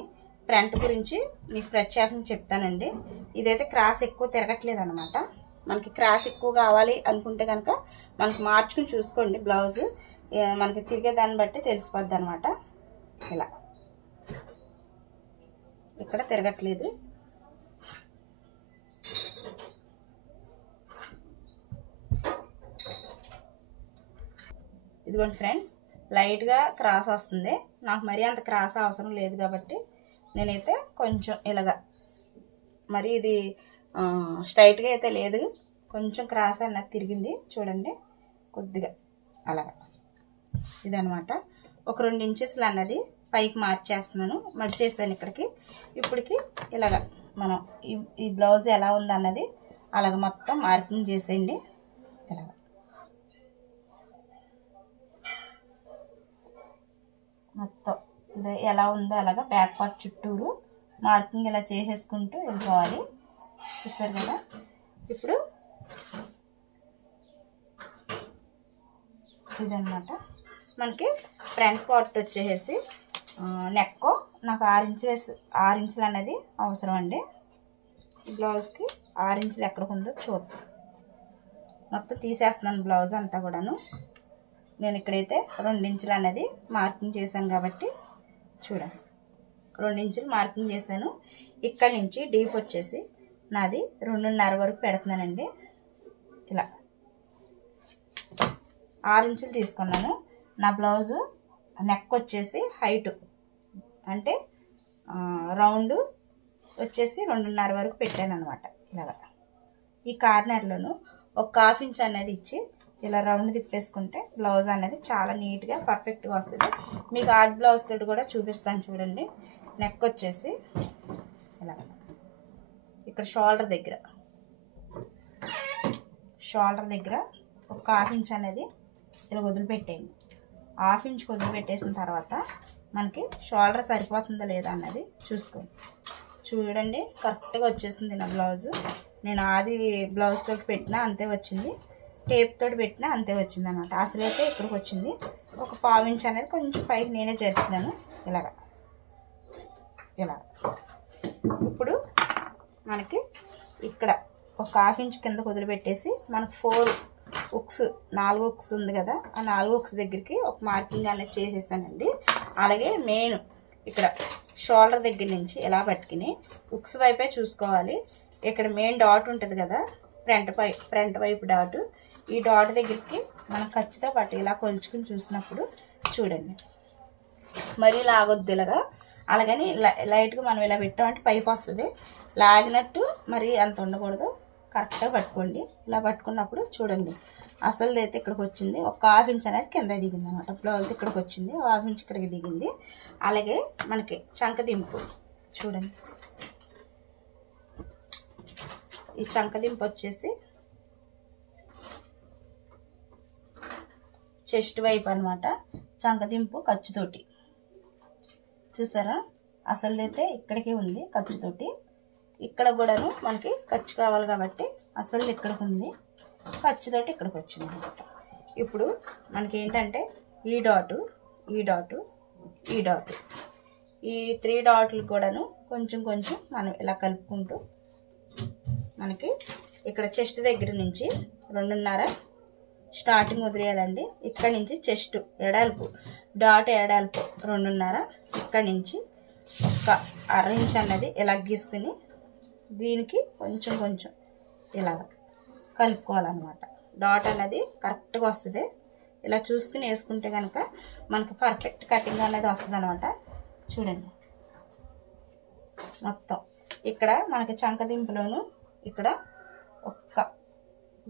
ఫ్రంట్ గురించి మీకు ప్రత్యేకంగా చెప్తానండి. ఇదైతే క్రాస్ ఎక్కువ తిరగట్లేదు అనమాట. మనకి క్రాస్ ఎక్కువ కావాలి అనుకుంటే కనుక మనకి మార్చుకుని చూసుకోండి. బ్లౌజ్ మనకి తిరిగే దాన్ని బట్టి తెలిసిపోద్ది అనమాట. ఇలా ఇక్కడ తిరగట్లేదు. ఇదిగోండి ఫ్రెండ్స్, లైట్గా క్రాస్ వస్తుంది. నాకు మరీ అంత క్రాస్ అవసరం లేదు కాబట్టి నేనైతే కొంచెం ఇలాగా, మరి ఇది స్ట్రైట్గా అయితే లేదు, కొంచెం క్రాస్ అన్నది తిరిగింది చూడండి కొద్దిగా అలాగా. ఇదనమాట. ఒక 2 ఇంచెస్లు అన్నది పైకి మార్చేస్తున్నాను, మడిచేసాను ఇక్కడికి. ఇప్పటికి ఇలాగా మనం ఈ బ్లౌజ్ ఎలా ఉందన్నది అలాగ మొత్తం మార్కింగ్ చేసేయండి. ఇలాగ మొత్తం ఇది ఎలా ఉందో అలాగా బ్యాక్ పార్ట్ చుట్టూరు మార్కింగ్ ఇలా చేసేసుకుంటూ వెళ్ళిపోవాలి. చూస్తారు కదా. ఇప్పుడు ఇదన్నమాట మనకి ఫ్రంట్ పార్ట్ వచ్చేసి నెక్ నాకు 6 ఇంచులు అనేది అవసరం అండి. బ్లౌజ్కి 6 ఇంచులు ఎక్కడికి ఉందో చూద్దాం. మొత్తం తీసేస్తున్నాను బ్లౌజ్ అంతా కూడాను. నేను ఇక్కడైతే 2 ఇంచులు అనేది మార్కింగ్ చేశాను కాబట్టి చూడండి, 2 ఇంచులు మార్కింగ్ చేశాను. ఇక్కడ నుంచి డీప్ వచ్చేసి నాది 2.5 వరకు పెడుతున్నానండి. ఇలా 6 ఇంచులు తీసుకున్నాను. నా బ్లౌజు నెక్ వచ్చేసి హైట్ అంటే రౌండ్ వచ్చేసి 2.5 వరకు పెట్టాను అనమాట. ఇలాగా ఈ కార్నర్లోను ఒక 1/2 ఇంచ్ అనేది ఇచ్చి ఇలా రౌండ్ తిప్పేసుకుంటే బ్లౌజ్ అనేది చాలా నీట్గా పర్ఫెక్ట్గా వస్తుంది. మీకు ఆది బ్లౌజ్ తోటి కూడా చూపిస్తాను చూడండి. నెక్ వచ్చేసి ఇలా ఇక్కడ షోల్డర్ దగ్గర ఒక 1/2 ఇంచ్ అనేది ఇలా వదిలిపెట్టేయండి. 1/2 ఇంచ్ వదిలిపెట్టేసిన తర్వాత మనకి షోల్డర్ సరిపోతుందా లేదా అన్నది చూడండి. కరెక్ట్గా వచ్చేసింది నా బ్లౌజు. నేను ఆది బ్లౌజ్ తోటి పెట్టినా అంతే వచ్చింది, టేప్ తోటి పెట్టినా అంతే వచ్చింది అనమాట. అసలైతే ఇక్కడికి వచ్చింది. ఒక 1/4 ఇంచ్ అనేది కొంచెం పైకి నేనే జరుపుతున్నాను. ఇలా ఇప్పుడు మనకి ఇక్కడ ఒక 1/2 ఇంచ్ కింద వదిలిపెట్టేసి మనకు 4 ఉక్స్ ఉంది కదా, ఆ 4 ఉక్స్ దగ్గరికి ఒక మార్కింగ్ అనేది చేసేసానండి. అలాగే మెయిన్ ఇక్కడ షోల్డర్ దగ్గర నుంచి ఇలా పట్టుకుని ఉక్స్ వైపే చూసుకోవాలి. ఇక్కడ మెయిన్ డాట్ ఉంటుంది కదా, ఫ్రంట్ వైపు డాట్, ఈ డాట్ దగ్గరికి మనం ఖర్చుతో పాటు ఇలా కొలుచుకుని చూసినప్పుడు చూడండి, మరీ లాగొద్దు ఇలాగా. అలాగని లైట్గా మనం ఇలా పెట్టామంటే పైకి వస్తుంది. లాగినట్టు మరి అంత ఉండకూడదు, కరెక్ట్గా పట్టుకోండి. ఇలా పట్టుకున్నప్పుడు చూడండి అసలు అయితే ఇక్కడికి వచ్చింది, ఒక హాఫ్ ఇంచ్ అనేది కింద దిగింది అనమాట. బ్లౌజ్ ఇక్కడికి వచ్చింది, హాఫ్ ఇంచ్ ఇక్కడికి దిగింది. అలాగే మనకి చంకదింపు చూడండి, ఈ చంకదింపు వచ్చేసి చెస్ట్ వైపు అనమాట. చంకదింపు ఖర్చుతోటి చూసారా, అసలు అయితే ఇక్కడికే ఉంది ఖర్చుతోటి. ఇక్కడ కూడాను మనకి ఖర్చు కావాలి కాబట్టి అసలు ఇక్కడికి ఉంది, ఖర్చుతోటి ఇక్కడికి వచ్చింది అనమాట. ఇప్పుడు మనకి ఏంటంటే ఈ డాటు, ఈ డాటు, ఈ డాటు, ఈ 3 డాట్లు కూడాను కొంచెం కొంచెం మనం ఇలా కలుపుకుంటూ మనకి ఇక్కడ చెస్ట్ దగ్గర నుంచి 2.5 స్టార్టింగ్ వదిలేయాలండి. ఇక్కడ నుంచి చెస్ట్ ఎడల్పు, డాట్ ఎడల్పు 2.5, ఇక్కడ నుంచి ఒక 1/2 ఇంచ్ అన్నది ఇలా గీసుకుని దీనికి కొంచెం కొంచెం ఇలాగ కలుపుకోవాలన్నమాట. డాట్ అనేది కరెక్ట్గా వస్తుంది. ఇలా చూసుకుని వేసుకుంటే కనుక మనకి పర్ఫెక్ట్ కటింగ్ అనేది వస్తుంది అనమాట. చూడండి, మొత్తం ఇక్కడ మనకి చంకదింపులోను ఇక్కడ ఒక్క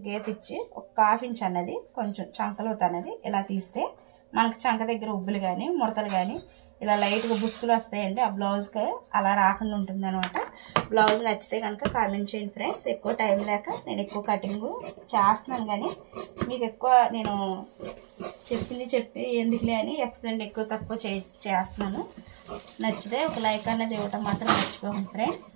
గీత ఇచ్చి ఒక హాఫ్ ఇంచ్ అన్నది కొంచెం చంకలోత అనేది ఇలా తీస్తే మనకి చంక దగ్గర ఉబ్బులు కానీ ముడతలు కానీ ఇలా లైట్గా బుస్కులు వస్తాయండి. ఆ బ్లౌజ్కి అలా రాకుండా ఉంటుంది అనమాట. బ్లౌజ్ నచ్చితే కనుక కామెంట్ చేయండి ఫ్రెండ్స్. ఎక్కువ టైం లేక నేను ఎక్కువ కటింగ్ చేస్తున్నాను, కానీ మీకు ఎక్కువ నేను చెప్పి ఎందుకులే అని ఎక్స్ప్లెయిన్ ఎక్కువ తక్కువ చేస్తున్నాను. నచ్చితే ఒక లైక్ అనేది ఇవ్వటం మాత్రం మర్చిపోకండి ఫ్రెండ్స్.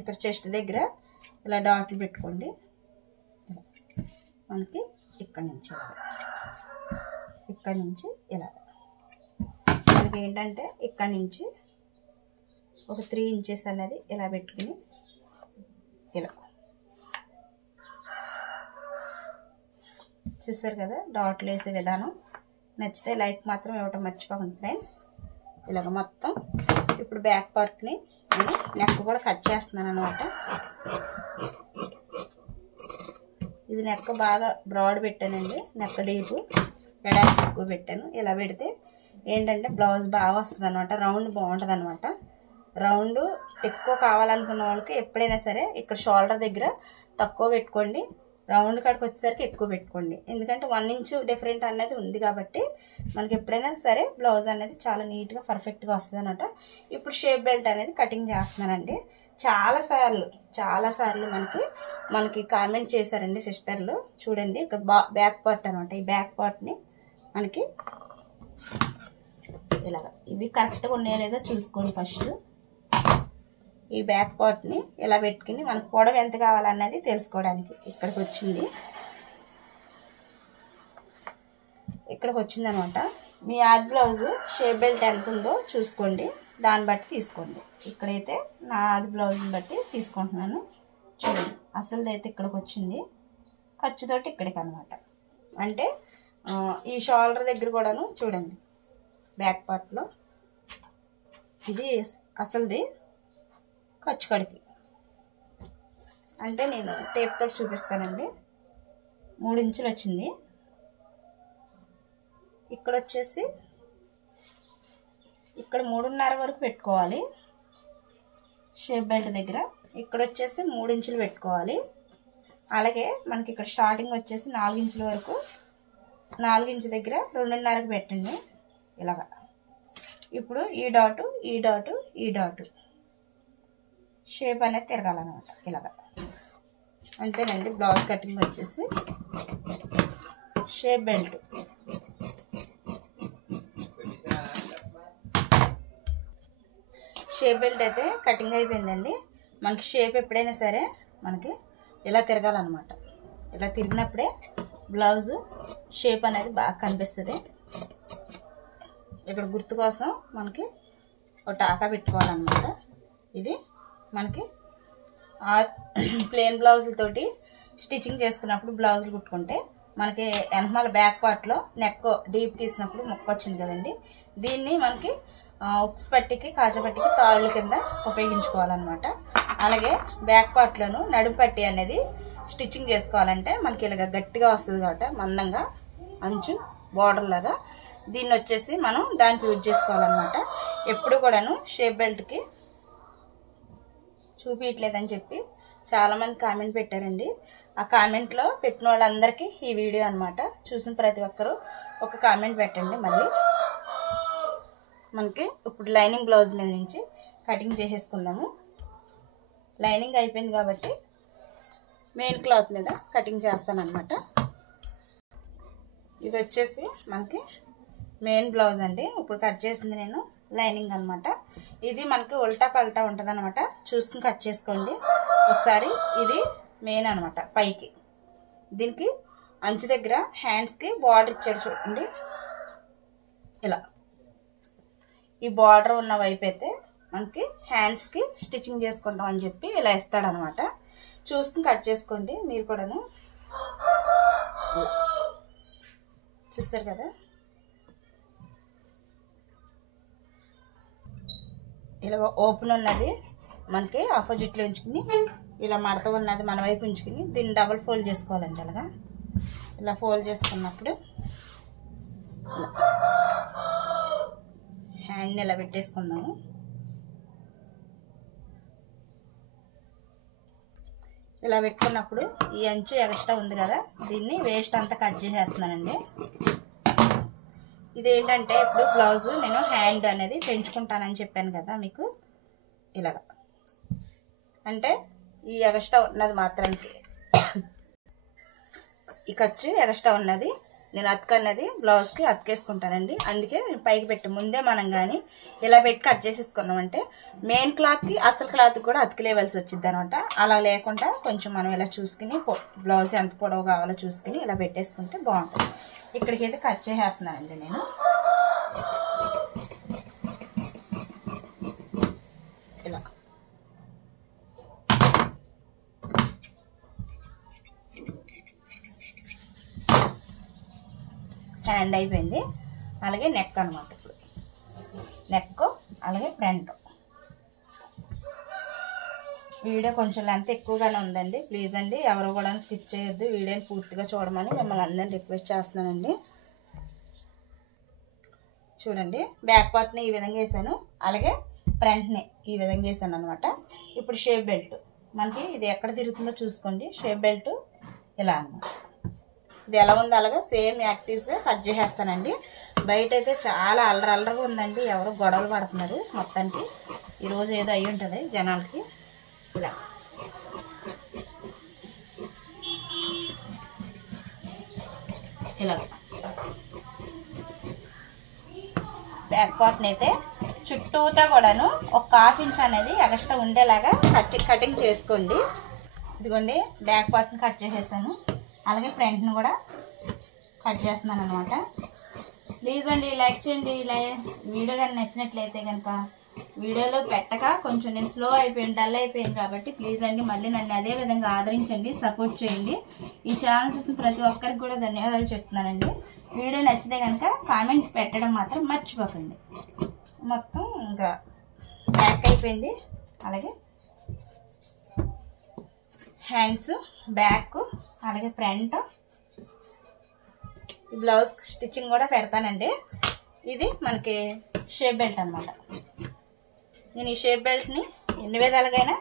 ఇక్కడ చెస్ట్ దగ్గర ఇలా డాట్లు పెట్టుకోండి. మనకి ఇక్కడి నుంచి ఇలా మనకి ఏంటంటే ఇక్కడి నుంచి ఒక 3 ఇంచెస్ అనేది ఇలా పెట్టుకుని ఇలా చూస్తారు కదా డాట్లు వేసే విధానం. నచ్చితే లైక్ మాత్రం ఇవ్వటం మర్చిపోకండి ఫ్రెండ్స్. ఇలాగ మొత్తం ఇప్పుడు బ్యాక్ పార్ట్ని నేను నెక్ కూడా కట్ చేస్తున్నాను అనమాట. ఇది నెక్ బాగా బ్రాడ్ పెట్టానండి, నెక్ డీపు ఎడాకి ఎక్కువ పెట్టాను. ఇలా పెడితే ఏంటంటే బ్లౌజ్ బాగా వస్తుంది అనమాట, రౌండ్ బాగుంటుంది అనమాట. రౌండ్ ఎక్కువ కావాలనుకున్న వాళ్ళకి ఎప్పుడైనా సరే ఇక్కడ షోల్డర్ దగ్గర తక్కువ పెట్టుకోండి, రౌండ్ కాడికి వచ్చేసరికి ఎక్కువ పెట్టుకోండి. ఎందుకంటే 1 ఇంచ్ డిఫరెంట్ అనేది ఉంది కాబట్టి మనకి ఎప్పుడైనా సరే బ్లౌజ్ అనేది చాలా నీట్గా పర్ఫెక్ట్గా వస్తుంది అనమాట. ఇప్పుడు షేప్ బెల్ట్ అనేది కటింగ్ చేస్తున్నానండి. చాలాసార్లు మనకి కామెంట్ చేశారండి సిస్టర్లు. చూడండి ఇక్కడ బ్యాక్ పార్ట్ అనమాట. ఈ బ్యాక్ పార్ట్ని మనకి ఇలాగ ఇవి కరెక్ట్గా ఉన్నాయో లేదో చూసుకోండి ఫస్ట్. ఈ బ్యాక్ పార్ట్ని ఇలా పెట్టుకుని మనకు పొడవు ఎంత కావాలన్నది తెలుసుకోవడానికి ఇక్కడికి వచ్చిందనమాట. మీ ఆది బ్లౌజ్ షేప్ బెల్ట్ ఎంత ఉందో చూసుకోండి, దాన్ని బట్టి తీసుకోండి. ఇక్కడైతే నా ఆది బ్లౌజ్ని బట్టి తీసుకుంటున్నాను. చూడండి, అసలు అయితే ఇక్కడికి వచ్చింది, ఖర్చుతోటి ఇక్కడికి అనమాట. అంటే ఈ షోల్డర్ దగ్గర కూడాను చూడండి బ్యాక్ పార్ట్లో ఇది అసలుది ఖర్చు కడికి. అంటే నేను టేప్తో చూపిస్తానండి. 3 ఇంచులు వచ్చింది. ఇక్కడ వచ్చేసి ఇక్కడ 3.5 వరకు పెట్టుకోవాలి షేప్ బెల్ట్ దగ్గర. ఇక్కడ వచ్చేసి 3 ఇంచులు పెట్టుకోవాలి. అలాగే మనకి ఇక్కడ స్టార్టింగ్ వచ్చేసి 4 ఇంచుల వరకు, 4 ఇంచు దగ్గర 2.5కి పెట్టండి ఇలాగా. ఇప్పుడు ఈ డాటు షేప్ అనేది తిరగాలన్నమాట ఇలాగా. అంతేనండి, బ్లౌజ్ కటింగ్ వచ్చేసి షేప్ బెల్ట్. షేప్ బెల్ట్ అయితే కటింగ్ అయిపోయిందండి. మనకి షేప్ ఎప్పుడైనా సరే మనకి ఇలా తిరగాలన్నమాట. ఇలా తిరిగినప్పుడే బ్లౌజ్ షేప్ అనేది బాగా కనిపిస్తుంది. ఇక్కడ గుర్తు కోసం మనకి ఒక టాకా పెట్టుకోవాలన్నమాట. ఇది మనకి ప్లెయిన్ బ్లౌజులతోటి స్టిచ్చింగ్ చేసుకున్నప్పుడు బ్లౌజులు కుట్టుకుంటే మనకి వెనకాల బ్యాక్ పార్ట్లో నెక్ డీప్ తీసినప్పుడు మొక్క వచ్చింది కదండి, దీన్ని మనకి ఉక్స్ పట్టికి కాజపట్టికి తాళ్ళ కింద ఉపయోగించుకోవాలన్నమాట. అలాగే బ్యాక్ పార్ట్లోను నడుము పట్టి అనేది స్టిచ్చింగ్ చేసుకోవాలంటే మనకి ఇలాగ గట్టిగా వస్తుంది కాబట్టి మందంగా అంచు బార్డర్ లాగా దీన్ని వచ్చేసి మనం దానికి యూజ్ చేసుకోవాలన్నమాట. ఎప్పుడు కూడాను షేప్ బెల్ట్కి చూపించట్లేదని చెప్పి చాలామంది కామెంట్ పెట్టారండి. ఆ కామెంట్లో పెట్టిన వాళ్ళందరికీ ఈ వీడియో అనమాట. చూసిన ప్రతి ఒక్కరూ ఒక కామెంట్ పెట్టండి. మళ్ళీ మనకి ఇప్పుడు లైనింగ్ బ్లౌజ్ మీద నుంచి కటింగ్ చేసేసుకుందాము. లైనింగ్ అయిపోయింది కాబట్టి మెయిన్ క్లాత్ మీద కటింగ్ చేస్తాను అనమాట. ఇది వచ్చేసి మనకి మెయిన్ బ్లౌజ్ అండి. ఇప్పుడు కట్ చేసింది నేను లైనింగ్ అనమాట. ఇది మనకి ఉల్టా పల్టా ఉంటుంది అనమాట. చూసుకుని కట్ చేసుకోండి ఒకసారి. ఇది మెయిన్ అనమాట పైకి. దీనికి అంచు దగ్గర హ్యాండ్స్కి బార్డర్ ఇచ్చాడు చూడండి. ఇలా ఈ బార్డర్ ఉన్న వైపు అయితే మనకి హ్యాండ్స్కి స్టిచ్చింగ్ చేసుకుంటాం అని చెప్పి ఇలా ఇస్తాడనమాట. చూసుకుని కట్ చేసుకోండి మీరు కూడాను. చూస్తారు కదా, ఇలా ఓపెన్ ఉన్నది మనకి ఆపోజిట్లో ఉంచుకుని ఇలా మడత ఉన్నది మన వైపు ఉంచుకుని దీన్ని డబుల్ ఫోల్డ్ చేసుకోవాలండి. అలాగా ఇలా ఫోల్డ్ చేసుకున్నప్పుడు హ్యాండ్ని ఇలా పెట్టేసుకుందాము. ఇలా పెట్టుకున్నప్పుడు ఈ అంచు ఎక్స్ట్రా ఉంది కదా, దీన్ని వేస్ట్ అంతా కట్ చేసేస్తున్నానండి. ఇదేంటంటే ఇప్పుడు బ్లౌజ్ నేను హ్యాండ్ అనేది పెంచుకుంటానని చెప్పాను కదా మీకు. ఇలాగా అంటే ఈ ఎక్స్ట్రా ఉన్నది మాత్రానికి ఈ ఖర్చు ఎక్స్ట్రా ఉన్నది నేను అతుకన్నది బ్లౌజ్కి అతికేసుకుంటానండి. అందుకే నేను పైకి పెట్టి ముందే మనం కానీ ఇలా పెట్టి కట్ చేసేసుకున్నామంటే మెయిన్ క్లాత్కి అసలు క్లాత్కి కూడా అతికిలేవలసి వచ్చింది అనమాట. అలా లేకుండా కొంచెం మనం ఇలా చూసుకుని బ్లౌజ్ ఎంత పొడవు కావాలో చూసుకుని ఇలా పెట్టేసుకుంటే బాగుంటుంది. ఇక్కడికైతే కట్ చేసేస్తున్నానండి నేను. ఇలా హ్యాండ్ అయిపోయింది. అలాగే నెక్ అనమాట. ఇప్పుడు నెక్ అలాగే ఫ్రంట్. వీడియో కొంచెం లెంత్ ఎక్కువగానే ఉందండి. ప్లీజ్ అండి ఎవరు కూడా స్కిప్ చేయొద్దు. వీడియోని పూర్తిగా చూడమని మిమ్మల్ని అందరినీ రిక్వెస్ట్ చేస్తున్నానండి. చూడండి, బ్యాక్ పార్ట్ని ఈ విధంగా వేసాను, అలాగే ఫ్రంట్ని ఈ విధంగా వేసాను అనమాట. ఇప్పుడు షేప్ బెల్ట్ మనకి ఇది ఎక్కడ తిరుగుతుందో చూసుకోండి. షేప్ బెల్ట్ ఇలా అన్నమాట. ఇది ఎలా ఉందో అలాగా సేమ్ యాక్టివ్స్గా కట్ చేసేస్తానండి. బయట అయితే చాలా అల్లరల్లరగా ఉందండి. ఎవరు గొడవలు పడుతున్నారు మొత్తానికి. ఈరోజు ఏదో అయ్యి ఉంటుంది జనాలకి. ఇలా ఇలా బ్యాక్ పార్ట్ని అయితే చుట్టూతా కూడాను ఒక 1/2 ఇంచ్ అనేది ఎక్స్ట్రా ఉండేలాగా కటింగ్ చేసుకోండి. ఇదిగోండి, బ్యాక్ పార్ట్ని కట్ చేసేసాను, అలాగే ఫ్రంట్ని కూడా కట్ చేస్తున్నాను అనమాట. ప్లీజ్ అండి లైక్ చేయండి. వీడియో కానీ నచ్చినట్లయితే కనుక వీడియోలో పెట్టక కొంచెం నేను స్లో అయిపోయాను, డల్ అయిపోయాను కాబట్టి ప్లీజ్ అండి మళ్ళీ నన్ను అదే విధంగా ఆదరించండి, సపోర్ట్ చేయండి. ఈ ఛానల్ చూసిన ప్రతి ఒక్కరికి కూడా ధన్యవాదాలు చెప్తున్నానండి. వీడియో నచ్చితే కనుక కామెంట్స్ పెట్టడం మాత్రం మర్చిపోకండి. మొత్తం ఇంకా బ్యాక్ అయిపోయింది. అలాగే హ్యాండ్స్, బ్యాక్, అలాగే ఫ్రంట్. ఈ బ్లౌజ్ స్టిచ్చింగ్ కూడా పెడతానండి. ఇది మనకి షేప్ బెల్ట్ అనమాట. నేను ఈ షేప్ బెల్ట్ని ఎన్ని విధాలుగైనా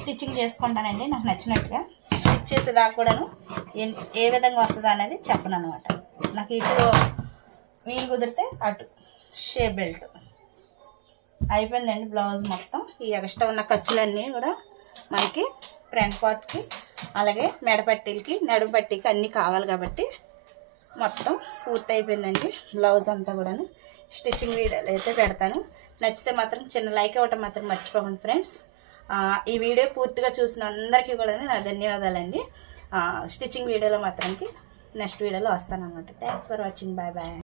స్టిచ్చింగ్ చేసుకుంటానండి, నాకు నచ్చినట్టుగా. స్టిచ్ చేసేదాకా కూడాను ఏ విధంగా వస్తుందో అనేది చెప్పను అనమాట. నాకు ఇటు వీలు కుదిరితే అటు. షేప్ బెల్ట్ అయిపోయిందండి. బ్లౌజ్ మొత్తం ఈ ఎక్స్ట్రా ఉన్న ఖర్చులన్నీ కూడా మనకి ఫ్రంట్ పార్ట్కి అలాగే మెడపట్టీలకి నడుము పట్టీకి అన్నీ కావాలి కాబట్టి మొత్తం పూర్తి అయిపోయిందండి. బ్లౌజ్ అంతా కూడాను స్టిచ్చింగ్ వీడియోలు అయితే పెడతాను. నచ్చితే మాత్రం చిన్న లైక్ ఇవ్వటం మాత్రం మర్చిపోకండి ఫ్రెండ్స్. ఈ వీడియో పూర్తిగా చూసిన అందరికీ కూడా నా ధన్యవాదాలండి. స్టిచ్చింగ్ వీడియోలో మాత్రానికి నెక్స్ట్ వీడియోలో వస్తాను అనమాట. Thanks for watching. Bye bye.